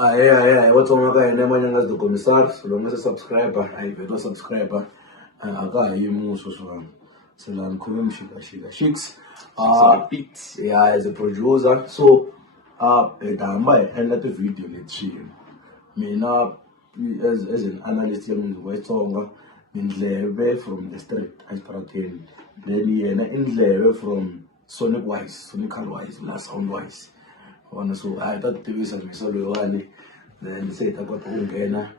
What's on my name as the commissar, so long as a subscriber, I better subscriber. I got you muso so. So I'm calling Shika Shicks. As a producer. So and let the video let's see. Me now as an analyst young white song in Leve from the street, I started then in Leve from Sonic Wise, Sonical Wise, last sound wise. So I thought the visa was so then say I got Ungena,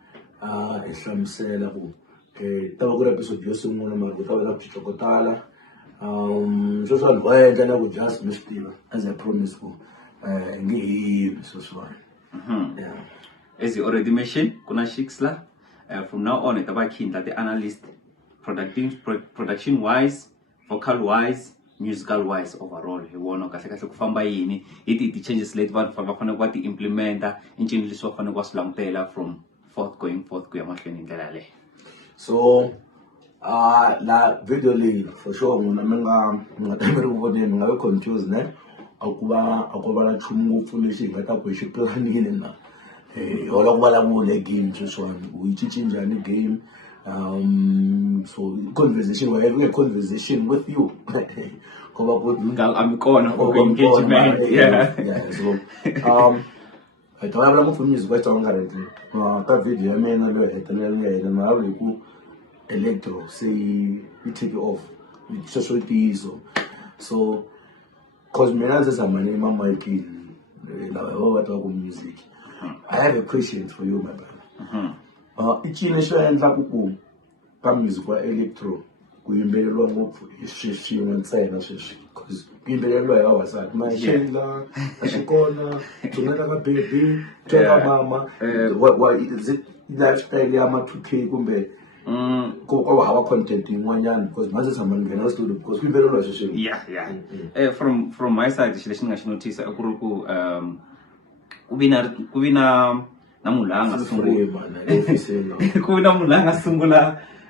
Islam Selabu. Tabago episode Yosumuna Magutala Chocotala. Social way, then I would just miss people as I promised for. So far. Yeah. As you already mentioned, Kuna Shiksla, from now on, it's about that the analyst, production wise, vocal wise, musical wise overall. He won to kufamba yini. It changes later from what the implementer, engineer so from was long tailor from forth going machine in. So la video lead for sure ngabe confused ne akuba la chumu foolish ngata kweshiplanini na ola kubala mu le game just one uyichinja ni game so conversation whatever conversation with you koba good I'm gonna engagement yeah so I thought I was going to use Western currently. That video I mean, I know ku electro say you take it off with society so cause me as a man in my mic music. I have a question for you, my brother. It's in a show and lakuku come music for electro. We made a long shift and say because we made a lot of us my Sheila, Ashikona, Tunaka baby, Tell mama, what is it lifestyle Yama 2K Gumbe? Our content in 1 year because Mazes and Manganas to because we better relationship. Yeah. From my side, the national notice a group Kubina Namulanga Kubina Mulanga Sungula.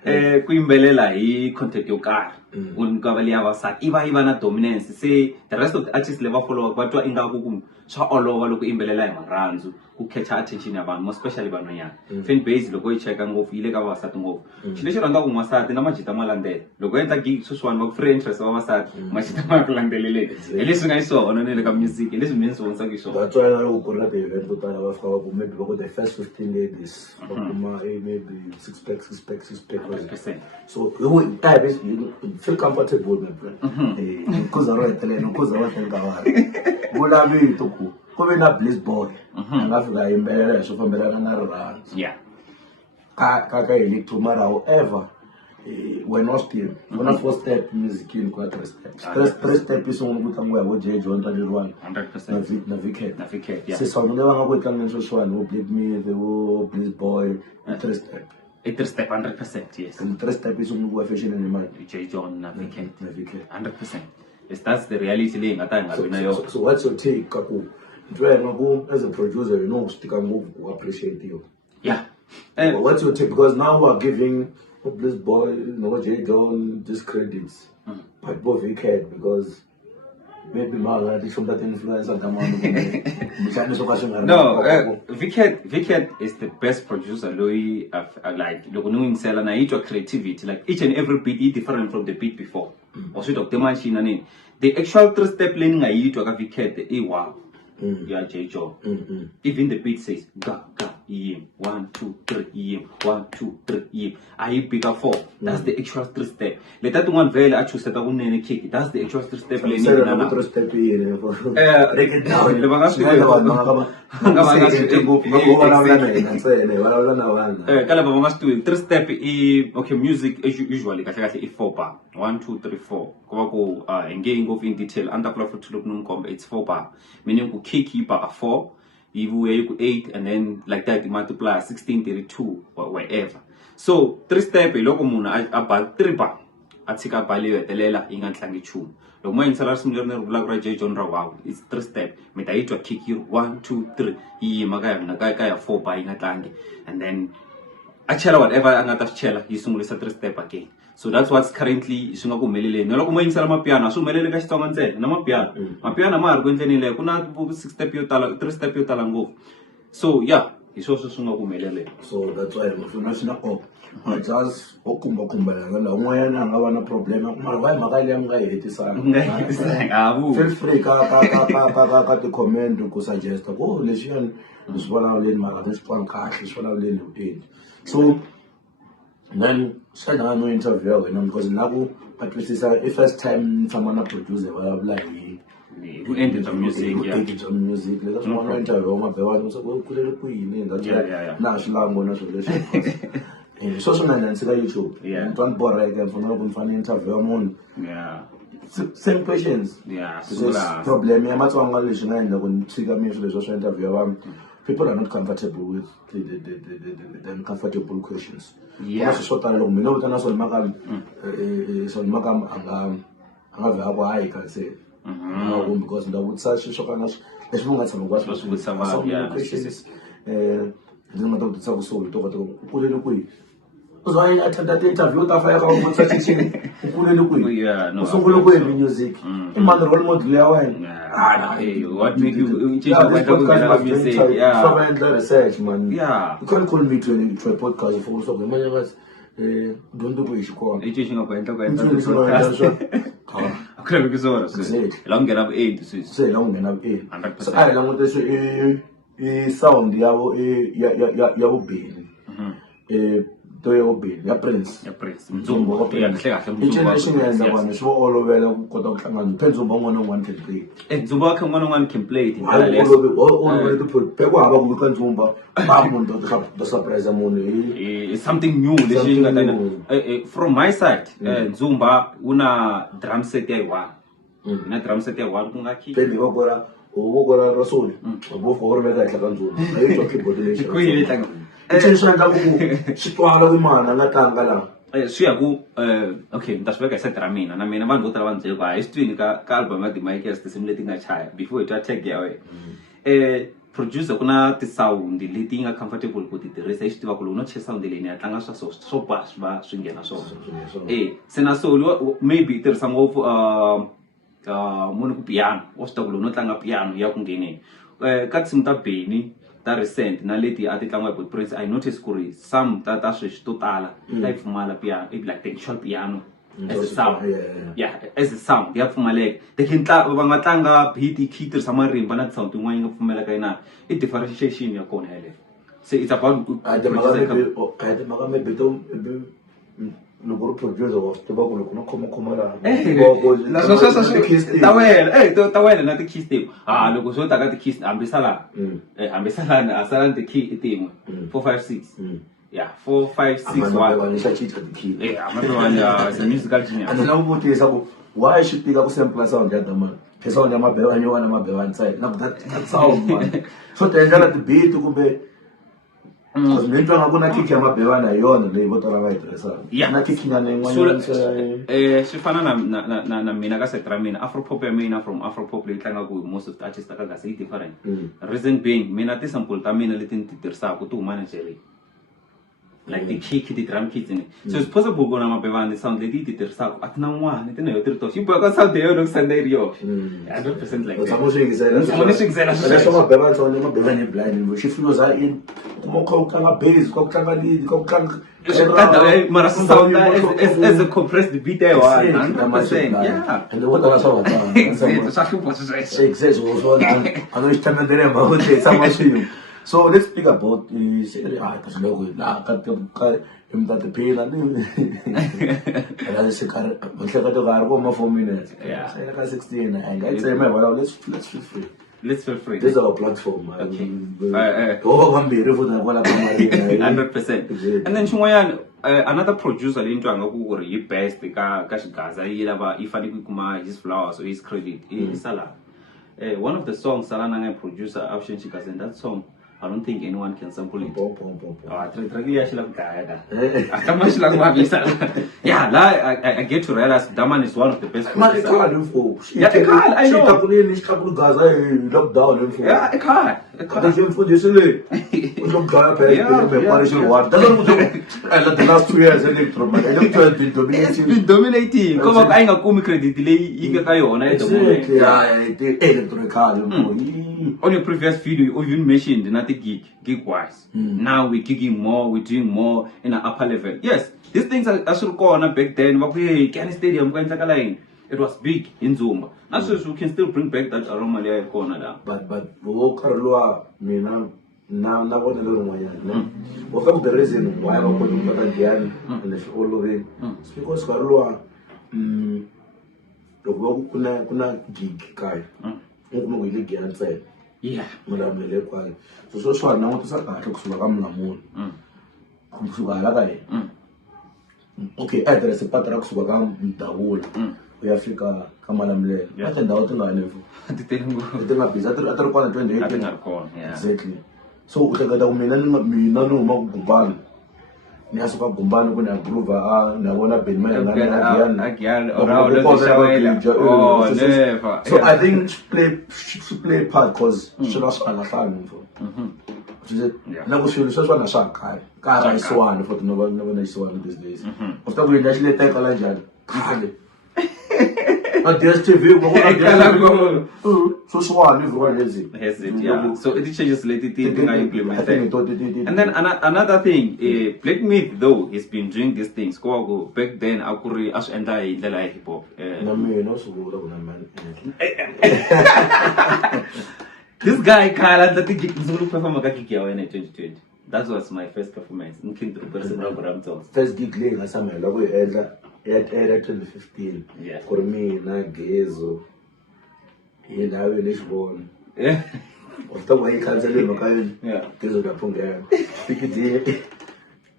Kuimbelela I content your car. Unkavali avasat. Iva na dominance. Say the rest of the artists level follow but to inga kukum. So all over look imbelela maranzu. Who catch attention about more especially banoya. Fan base logo check and go ilega avasat go. Chileshi ranga kumasat na machita malande. Logo enta gig suswan mag free interest avasat. Machita malande lele. Elisu ngai so ono nele music. Elisu means one sagi so. That's why I will call up the event to tell our maybe the first 15 days. Maybe 6 pack. 100%. So you feel comfortable, my friend. Because I write because I want to go. Gula be toku. Come na bliss boy. And after imbele so from bela na run. Yeah. Kaka electro mara however. We're not still. When I first step music in quite 3 steps. 3 steps is on good and we J John 100%. Navigate. Yeah. So never go to so one Bleed Me, the bliss boy 3 steps. 3 step 100%, yes. And 3 steps is on fashion in the mind. J John navigate 100%. Yes, that's the reality. So what's your take, Kaku? As a producer, you know, stick and move, we appreciate you. Yeah. What's your take? Because now we're giving this boy, J John, these credits, but both wicked because maybe Mala did some that influence at the moment. No, Wicked is the best producer. Louis, like knowing Selana, each creativity, like each and every beat is different from the beat before. Also, the machine and the actual 3 step learning I eat to a Wicked, wow. Yeah, J John. Even the beat says ga ga yim 1 2 3 yim 1 2 3 yim. I pick up 4. That's the actual 3 step. Let that one very actually set up one kick. That's the actual 3 step. Break it down. Three step okay music usually is 4 bar 1 2 3 4 go engaging of in detail under for to look it's 4 bar meaning you kick bar 4 you 8 and then like that you multiply 16 32 or wherever so 3 step loko muna about 3 bar atika baliwe telela ingantlangi chu lo mo insala simulerne rula kura J John Rawaw it's 3 step meta itwa kick you 1 2 3 yi makaya na kaya 4 bar ingantlangi and then achela whatever angata chela yisungulisa 3 step again so that's what's currently isunga kumelele no loko mo insala mapiano asumelele ka Xitsonga ntsena na mapiano ma ari ku endleni le kuna 6 step yo tala 3 step yo tala ngopfu So yeah, hi swona swi nga ku humelela. So that's why mafuna swi na nkoka a just wo khumbakhumbalana la un'wanyana a nga va na problem mara va hi mhaka leyi mi nga yi hetisanga feel free ka ti-comment ku suggesta ku leswiyani swi vulavuleni mara ni swi twani kahle swi vulavuleni hi vuenti so then swi nga no interview ya wena because na ku va twisisa i first time ni tshama na producer vulavula hi Who ended the music, yeah. Music. That's one interview. My baby, so we couldn't put in. That's now she lang one as well. Social media and YouTube. Yeah. Don't bother again for no funny interview. I'm on. Yeah. Same questions. Yeah. Problem. I'm not one relation. And when she got me for the social interview, people are not comfortable with the uncomfortable questions. Yeah. So short and long. Me know what I'm saying. So Makam, I can say. Because that would such a shock and as long as I'm with some questions, then my doctor said, so we talk about put in a quick. So I attended the interview with a fire on such a thing, put in a quick. Yeah, no, so we'll go in music. In my role model, what make you change the music? Yeah, research, man. Yeah, you can't call me to a podcast for so many don't do what you call it. Teaching about Akwela kuzora so long enough aid so long enough aid 100%. So I long ukuthi I sound yabo yabo bini to yabo bini ya Prince Mzumbo ya kahle kahle Mzumbo yenza bani sho all over ukhoda ukuhlangana phenzo ngona one can play Mzumbo wakhe ngona can play it all over the put bekwaba ku Mzumba bamuntu the surprise amuntu something new from my side Mzumba una drum set ya 1 na drum set ya 1 kungakhi phendi bakora ubukora Rasul ubuforo beka ihlaka Mzumba ayitwa keyboard lesho kuyileta Itshishana ku xitwala kwimana nga tlanga la swi ya ku okay ni ta swi veka hi set ra mina na mina vanhu vo tala va ndzi byela ku hi swi twini ka album ya ti-mic ya tinsimu leti nga chaya before hi twa tag ya wena producer ku na ti-sound leti nga comfortable ku ti tirhisa hi swi tiva ku loko no check sound leyi ni ya tlanga swo ba swi va swi nghena swona se na so maybe i tirhisa ngopfu munhu ku piano wa swi tiva ku loko no tlanga piano ya ku ngheneni ka tinsimu ta Benny ta recent na leti a ti tlangiwa hi Prince I notice ku ri some ta sweswi to tala ta yi pfumala piano like the actual piano as a sound as a sound ya pfumaleka va nga tlanga beat key tirhisa marimba na sound yin'wana yi nga pfumeleka yina i differentiation ya kona yaleyo so it's about loko ri producer wa tiva ku loko no khoma la ta wena na ti-keys tin'we loko swo ta ka ti-keys hambisalana a salani ti-key tin'we 456 yeah 456 amabewani is a musical genius andzi na ku vutisa ku why xi tika ku sample sound ya damani sound ya mabewani yo na mabewani side na that sound man so ta endla ti-beat kumbe because me ntwa nga ku na kick ya mabewani hi yona leyi vo tala va yi tirhisaka na kick nyana yin'wanyana swi fana na mina ka set ra mina afropop ya mina from afropop leyi tlangaku hi most of the artists ta ka gasi yi different reason being mina ti-sample ta mina leti ni ti tirhisaka ti huma njeli like the kick the drum kits in it so it's possible ku na mabewani sound leti ti tirhisaka a ti na n'wana ti na yo tirito xi boka sound yo loko senda yi ri yoxe 100% like that tshama swi yingisela leswo mabewani sound ya mabewani blind xi filoza in kuma ku tlanga bass ku tlanga lead ku tlanga mara sound as a compressed beat ya 100% yeah and what else about exactly so ano istana dele ma hote tshama swi so let's speak about the series because logo la ka imtate phela ni ala se kar mhlaka to gar ko ma 4 minutes yeah sai ka 16 and I say my well let's feel free this is our platform okay hambiri futhi ngabona kamari 100% and then xin'wanyana another producer leyi ntwanga ku ri yi best ka xigaza yi lava yi fanele ku kuma his flowers or his credit Salana one of the songs Salana nga producer option Xigaza and that song I don't think anyone can sample it. Yeah, I get to realize Daman is one of the best producers. Yeah, I know. Yeah, kade nje mfundisi le uzokudlala phela beparishe one doesn't ukuthi the last 2 years been dominating. Been dominating ngoba ayingakumi credit leyi ike ka yona at the moment. Electrical On your previous video you even mentioned another gig wise. Now we're gigging more, we're doing more in an upper level. Yes, these things are should go on back then. Kani Stadium it was big in Zumba. Now so we can still bring back that aroma there corner. But Karlua mina na bona lo moyana. What come the reason why I go to Patagian and the all of it? Because Karlua kuna gig kai. Ngoba ngile giyantsela. Yeah. Mulamele kwalo. So shwana ukuthi sakahle kusuka kaMlamuli. Kusuka la kaye. Okay, address ipatra kusuka kaMdawula. Uyafika kaMalamulele. Athe ndawo tingane mfu. Titengu. Tengabhizi atari kwana 28. Atingakhona. Yeah. Exactly. So uhlekela mina noma kugumbana. Niyasuka kugumbana kuna groove nabona Benman Agiyani never. So I think should play part cause shona swana hlanu mfu. Nakusho shona shaka ka iswana futhi nobona iswana these days. After we actually take ala njani. DSTV so swana everyone has it. Yeah. So it changes later thing I implemented. And then another thing, Black Myth though he's been doing these things. Go back then akuri as enda indlela hip hop. Na mina usukula kuna man. This guy Kala that ngizulu perform ka gig yawo in 2020. That was my first performance in King Personal Program Talks. First gig le ngasamela ku edla at 2015. Yeah. For me na Gezo. Yinawe leshibona. Yeah. After we cancel no kayo. Yeah. Gezo daphungela. Ticket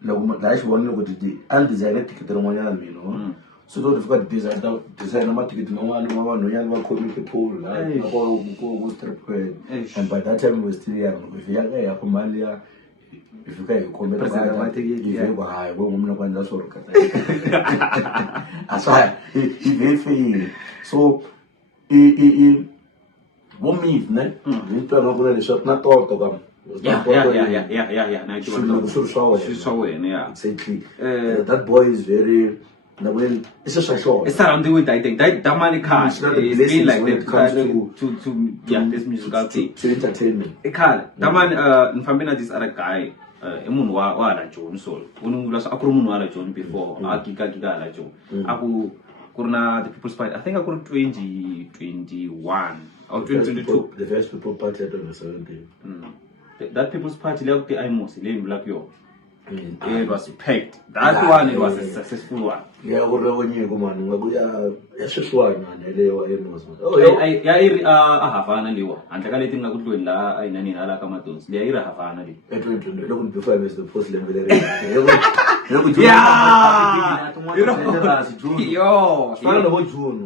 la shibona ukuthi undesign ticket ronwanyana mina. So don't forget design ama ticket no one ba commit pool la go strip credit. And by that time we were still young. If young ya kumalia if you can comment about it, you go high. We women want that sort of cat. Aside, if so, what means ne? We try not to shot not all to come. Yeah. Exactly. That boy is very. It's just a show. It's around the winter, I think. That money card is been like that to this musical thing. To entertainment. That man, Nfambina, this other guy, Emun Wala John, so Unula Akrumun Wala John before, Akika Gala John. Aku Kurna, the People's Party, I think I could 2021 or 2022. The first people party on the 17th. That People's Party, like the Imos, Elaine Black Yo. It was packed. That one, it was a successful one. Yeah, when you go on, it's just one, and they were in was. Havana Liwa, and the Galating I could do in La Inani Ala Kamatos, the Ira Havana. It went before I was the post level. Yeah, yo, June.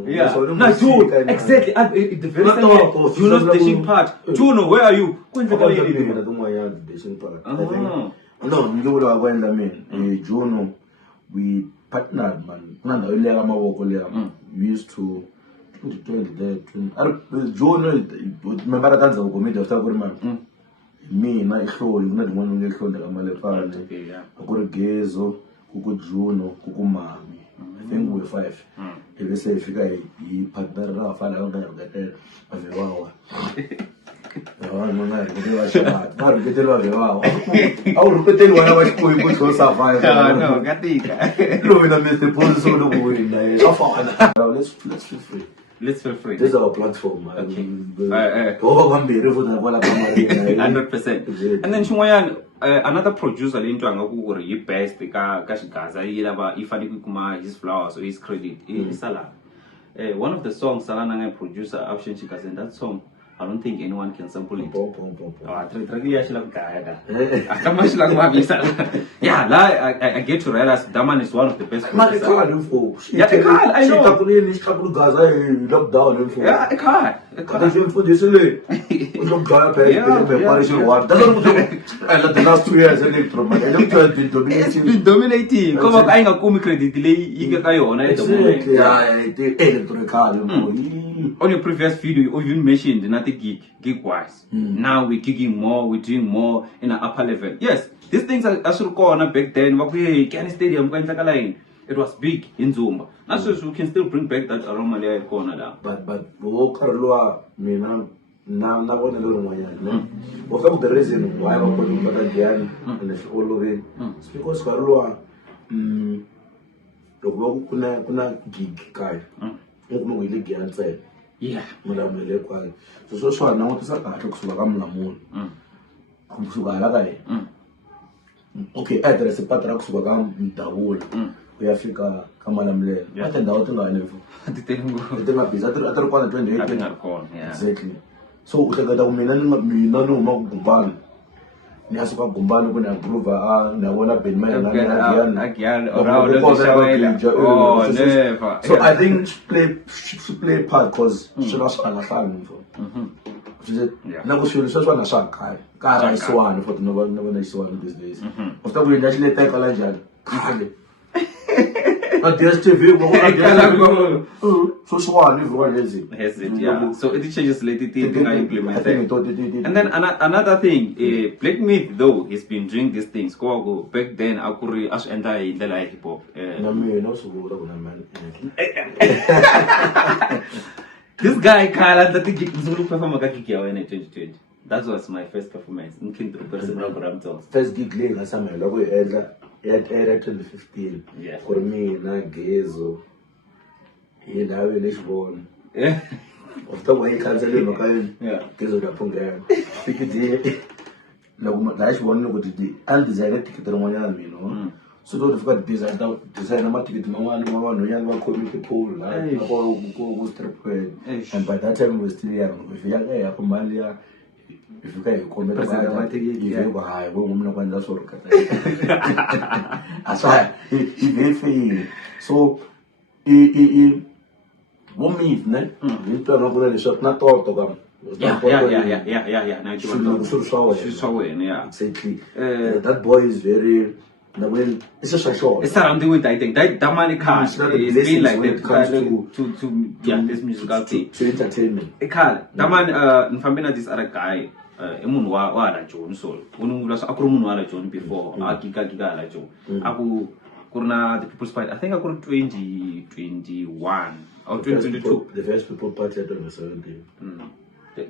Yeah, no, June, exactly. At the very time, Juno's dashing part. Juno, where are you? No, ngikulo kwenda mina June we partnered man kunanda ileka amawoko le we used to 2020 there June remember kanza ukomedi after kuri man mina ihloli kunadimona ngehloli kaMalepane akuri Gezo kuku Juno kuku Mami I think we 5 ebese ifika I partner ra fala ngakade avewawa. No, let's feel free. This is our platform. Okay. 100%. And then Shumayan, another producer into Angakuri best Kashigaza, Ifani Kuma, his flowers or his credit is Salah. One of the songs Salah producer Option Chikas, and that song I don't think anyone can sample it. Yeah, I get to realize Daman is one of the best producers. Yeah, I know. Yeah, I can't. The last 2 years, it's been dominating. Come on, I ain't a credit delay. Exactly. on your previous video, you even mentioned another gig wise. Now we're gigging more, we're doing more in an upper level. Yes, these things are should go on back then. Can Stadium, it was big in Zumba. Not sure we can still bring back that aroma layer corner down. But Karlua, me now one little one. What about the reason why I'm putting that again and it's all of it? It's because Karlua, kuna gig guy. Ngikuno ngiligi answer. Yeah. Mulamele kwalo. So shwana ukuthi sakahle kusuka kaMlamuli. Kusuka la kae. Okay, address ipatra kusuka kaMdawula. Uyafika kaMalamulele. Bathe ndawo tingane mfo. Atinga busy. Atari kwana 28. Atinga khona, yeah. Exactly. So uhleketa mina noma kugumbana. Niyasuka kugumbana kuna groove nabona Ben Maya Agiyani orawo shawela. Oh, never. So I think she play part because she was hlangana mfo. Nakusho seswana shakhaya. Kara iswana futhi nobona iswana these days. After we actually take kanjani. Khale. Not DSTV, so swan everyone has it. Yeah. So it changes later thing I implemented. And then another thing, Black Myth though he's been doing these things. Go back then akuri as enda indlela hip hop. This guy Kala that Zulu perform gig in 2020. That was my first performance in Kintu program talks. First gig le ngasama lokho edla era 2015. Yeah. For me na Gezo. Yindawo lesibona. Yeah. After when he cancel no kayo. Yeah. Gezo ngaphungela. Ticket lokho la sibona ukuthi undesign ticket ronwanyana mina. So don't forget design ama ticket mawani noyana ba community pool la go strip and by that time we still young. If young yakho mali ya if you can comment about it, you go high. We won't know that's what he so woman, ne? You don't know the shot not all to come. Yeah. Now yeah. Exactly. That boy is very. It's just a show. It's around the winter, I think. That money can't. It's been like that to this musical thing. To entertainment. That man, Fambina, this other guy. Emun wa la John so unu la akuru mun wa la John before giga la John aku kurna the people's party I think akuru 2021 or 2022 the first people party at 2017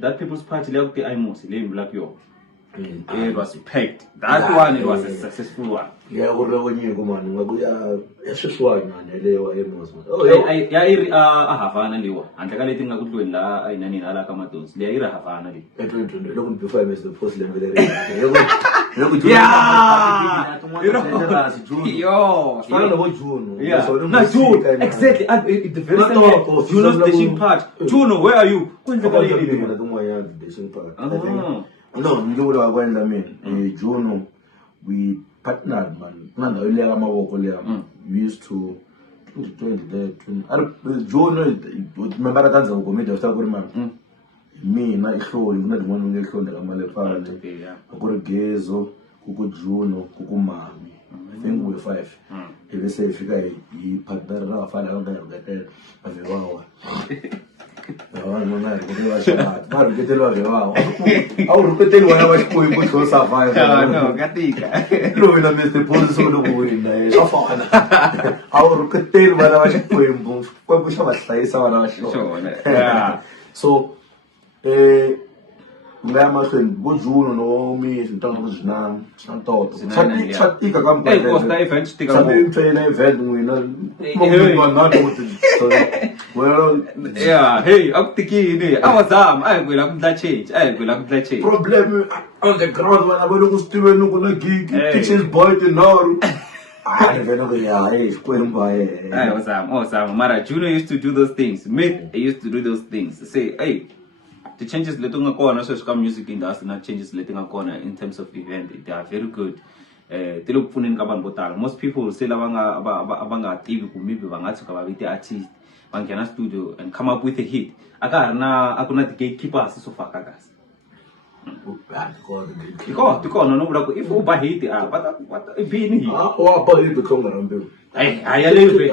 that people's party like the Imos le Black Yo it was packed that one it was a successful one yeah urewonye kumani ngakuya esiswana nelewa Imos ya iri Havana liwa andla leti nga kudlweni la ayinani la kamadonsi le iri Havana le lokho before I missed the post level yeah yo June no June exactly at the very same Juno's dashing part Juno where are you no ngilo wakwenza mina Juno we partnered man manje ile amaboko le we used to 2020 Juno remember that the comedy after kuri man mina ihloli kunadimona ngehlonda kaMalepane akuri Gezo kuku Juno kuku Mami I think we 5 ebese ifika ipartner rafana kangagatela avewawa no katika lo ina Mr. Position no kuwina afana awuruketeli bana bashikwembu kwebusha bahlayisa bana basho so ngama hlweni bojuno no mi ntanga kuzina santoto chatika kampa costa event tika sabe event ngwina mo not well yeah hey akutikini awazama ayikwela kumdla change problem on the ground when abona kusitiwe nokuna gig teachers boy the noru awesome mara Juno used to do those things Myth used to do those things say hey the changes leti nga kona sweswi ka music industry na changes leti nga kona in terms of event they are very good ti le ku pfuneni ka vanhu vo tala most people se lava nga tivi ku maybe va nga tshuka va vite artist va nghena studio and come up with a hit a ku na ti gatekeepers so faka kasi tikona no vula ku if u ba hit va i bini hi wa ba hit ko nga rambe ya leve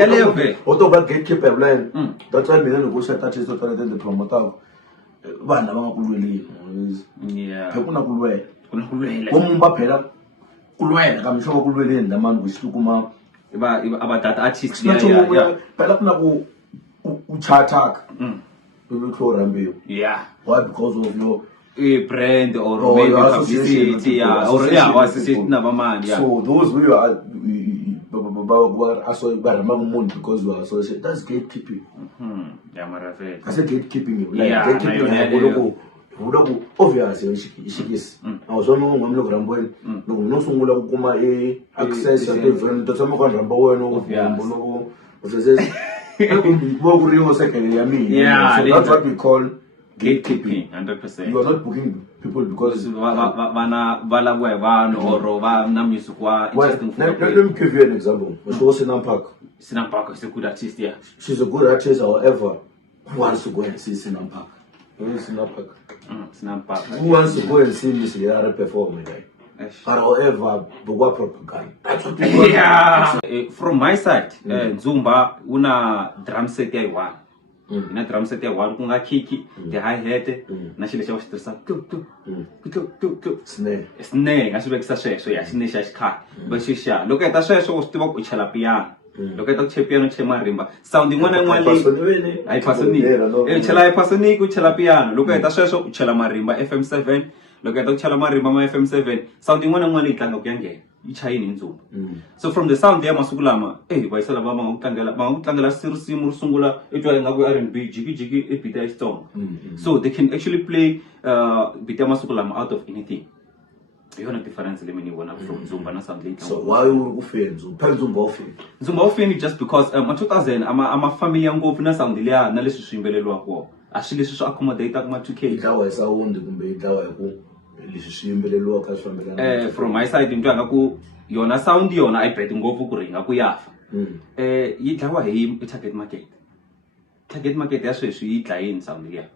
ya leve o to ba gatekeeper line that's why mina loko set artist to tala the promoter vana va nga ku lweleni kuna ku lwela umba phela ku lwela ka mhlobo ku lweleni la mani ku xikuma aba data artist phela kuna ku uchataka lo rambe why because of your brand or maybe publicity or association nabamani so those who are because you are associated, that's gatekeeping. I said gatekeeping. Gatekeeping. Obviously, I was on one look rambo. No sungula kuma access to different. That's what I'm rambo. That's what we call gatekeeping. 100%. You are not booking people because vana or let me give you an example. Sinam Park is a good artist, yeah. She's a good artist, however, who wants to go and see Sinam Park? Sinam Park. Who wants to go and see Miss Yara perform? But however, what propaganda? That's what people yeah. From my side, Zumba, una drum set ya one. Na drum set ya one kunga kiki, the hi hat, na xile xa xitirhisa tu snare nga swi vekisa sweswo ya xine xa xikhale va xixa loko heta sweswo u swi tiva ku u chela piano loko heta ku che piano che marimba sound yin'wana na yin'wana leyi a yi phasonic chela hi phasonic u chela piano loko heta sweswo u chela marimba FM7 loko heta ku chela marimba ma FM7 sound yin'wana na yin'wana leyi tlanga ku ya nghena yi chayini ndzumba so from the sound ya masiku lama vayisela va nga ku tlangela risimu ro sungula i twa ingaku R&B jiki i beat ya Xitsonga so they can actually play beat ya masiku lama out of anything yona difference leyi mina yi vona from Zumba na sound leyi so why uri ku feni Zumba u feni just because ma 2000 ama familiar ngopfu na sound leya na leswi swi yimbeleliwa kona a swi leswi swi accommodate ka ma 2K idlawa hi sound kumbe idlawa hi ku leswi swi yimbeleliwa ka swi fambelana from my side into ngaku yona sound yona I bet ngopfu ku ri nga ku yafa yi dlawa hi target market ya sweswi yi dlayini sound leya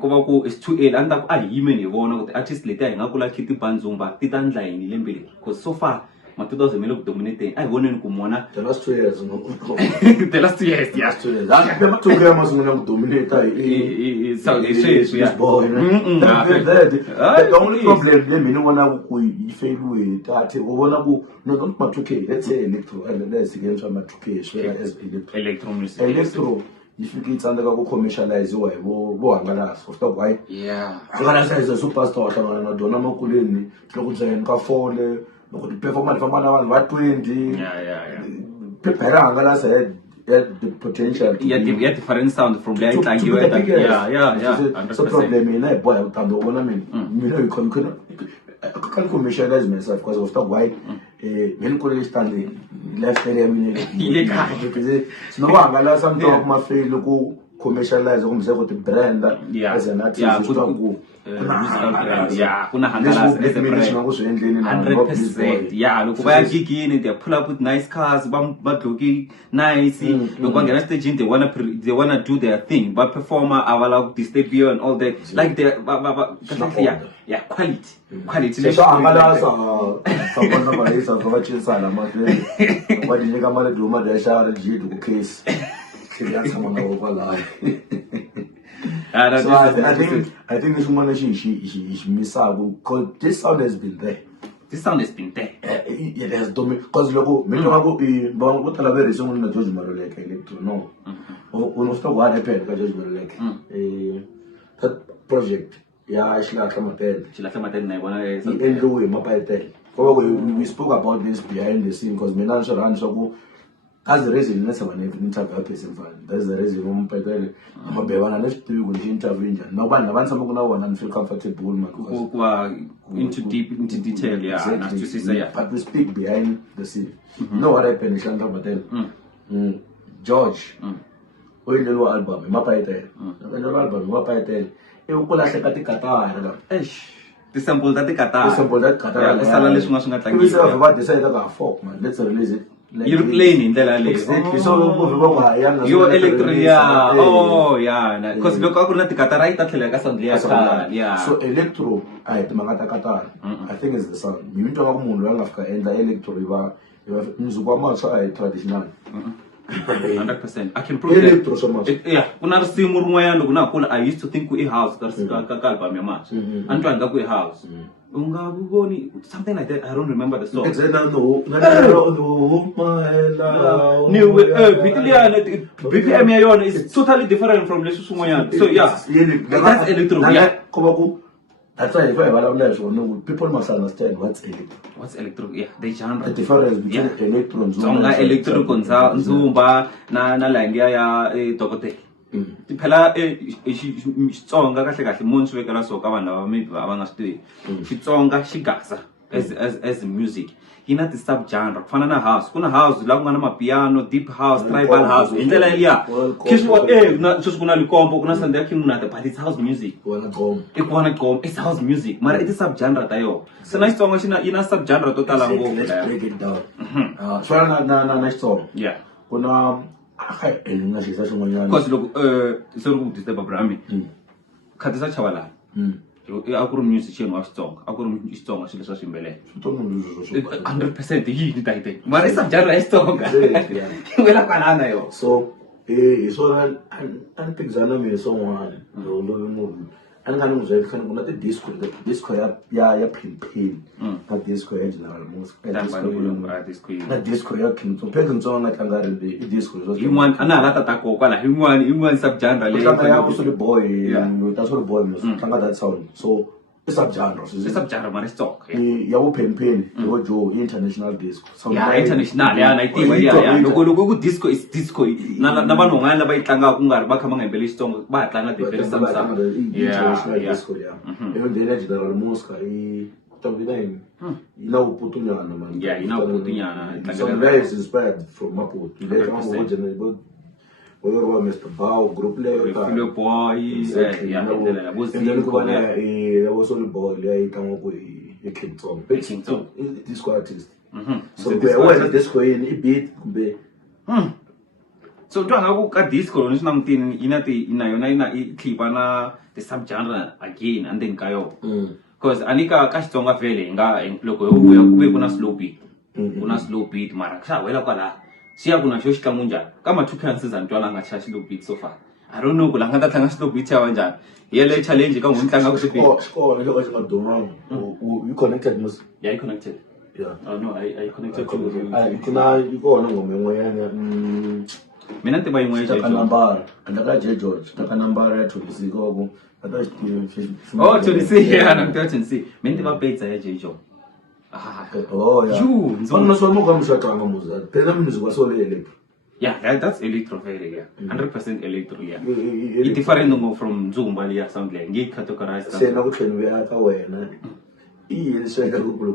ko va ku it's too early anda ku a hi yimeni hi vona ku artist leti hi nga kula Kitty Banzumba ti ta ndla yini lembe leri because so far ma 2000 mele ku dominate a hi voneni ku mona the last 2 years the last 2 years yeah the last 2 years masungula ku dominate so it's yeah the only problem le mina vona ku yi failwe that u vona ku no don't ma 2K let's say electro and let's against ma 2K as electro music ifike itsandeka ku commercialize wa hi vo hangalasa of why hangalasa is a superstar hlangana na dona makuleni loko dzayeni ka fole loko ti performance famba na vanhu va 20 phepha hangalasa had the potential to be different sound from the so problem ina boy utando ubona mina I can't commercialize myself because of why when college stand left area mina because no hangalasa mntu wa kuma fail ku commercialize kumse ku ti brand as an artist kuna hangalasa as a brand 100% loko va ya gigini they pull up with nice cars ba dloki nice loko va nghena stage they wanna do their thing but performer avala disturb you and all that like they quality so hangalasa sabona ba isa ba chinsana ma ba dinyeka mali duma da shara jidu ku case so I think this one is missable because this sound has been there. It has done because logo me no go ba go tala very soon na George Maroleke electro no. Uno sto what happened ka George Maroleke. That project Shila Klamaten na bona endlo mapaetel. We spoke about this behind the scene because me na sure ran so that's the reason let's have an interview person fan. That's the reason mapaetel amabebana left to go interview njani. Nobani abantu samukuna wona and feel comfortable into detail but we speak behind the scene. You know what happened in Shila Klamaten? George oyindlelo album mapaetel. Oyindlelo album mapaetel. Ukulahleka tikatara la sample that katara esala leswi nga swi nga tlangiwa va decide ka 4 man let's release it yi ri plain hi ndlela leyi Exactly. So movie va ku hayanga yo electro ya oh ya because loko a ku ri na tikatara yi ta tlhela ka sound leya khale ya So electro a hi timhaka ta katara. I think it's the sound. Mi mi twa ku munhu loyi a nga fika endla electro yi va music wa mantshwa a hi traditional. 100%. I can prove Electro so that. much. Yeah, kuna risimu rin'wanyana loko na kula I used to think ku i house ka album ya mantshwa a ni twa nga ku i house u nga voni something like that. I don't remember the song. New beat liyana BPM ya yona is totally different from leswi swin'wanyana. So yeah, that's electro. Yeah. That's why if I evaluate people must understand what's electro. What's electro? Yeah, the genre. The difference between electro and Zonga electro konza nzumba na langia ya dokotela. Phela Xitsonga kahle kahle munhu swi vekela so ka vanhu lava maybe va nga swi tivi. Xitsonga xi gasa as music. Yi na ti-sub genre ku fana na house kuna house la ku nga na mapiano deep house tribal house hi ndlela liya kiswa sweswi ku na likompo ku na Sunday King Mnata but it's house music it's house music mara i ti-sub genre ta yona se na Xitsonga yi na sub genre to tala ngopfu. Let's break it down. Swana na Xitsonga. Yeah. Kuna nga xisa xin'wanyana. Because loko sorry ku disturb Abraham Khatisa Chabalala a ku ri musician wa Xitsonga a ku ri Xitsonga xilo swa swimbelela 100% yini tayite mara i sub genre ya Xitsonga yi wela kwalana yo. So hi swona a ni phikizana mina swin'wana loyi munhu a ni nga ni n'wi byela khale ku na disco ya Pimpen na disco ya General Mosque na disco ya King Tsonga na tlanga ri i disco yin'wana a na ha lata ta koho kwala yin'wana sub genre leyi tlanga ya Soli Boy ta Soli Boy tlanga that sound. So i sub genre i sub genre mara Xitsonga ya vo Pimpen yo Joe international disco ya international ya na itiva ya loko ku disco is disco na vanhu van'wana lava yi tlangaka ku nga ri va kha va nga yimbeli Xitsonga va ha tlanga the very same sound international disco ya even the General Mosque i tambina yini ina uputunyana man ya ina uputunyana so that is inspired from Maputo le kama mo general Oyo Mr. Bao group le ka Philo Boy ya ndlela bo then ku bana there was only boy le kama ku i King Tsonga disco artist so wena disco yini i beat kumbe so ntwa nga ku ka disco loni swi langutini ina yona ina i clipa na the sub genre again and then ka yo because anika ka Xitsonga vele nga loko yo vuya ku ve ku na slow beat mara xa wela kwala siya kuna xo xitlangu njhani ka ma 2 chances antwana nga cha slow beat so far I don't know ku la nga ta tlanga slow beat ya njhani hi le challenge ka n'wi tlanga ku swi score loko xi nga duma you connected mus yeah I connected no I connected to kuna ikona ngoma yin'wanyana mina ntiva yin'we ya nambara andla ka J George taka nambara ya 26 ko ata oh 26 ya na 26 mina ntiva pizza ya J George oh yeah nzona so mo kwa mshaka ngamuza phela music wa solo electro yeah that's electro very yeah 100% electro yeah it different from Zumba ya sound like ngi categorize sena ku tlhelo ya ka wena i yini sweka ku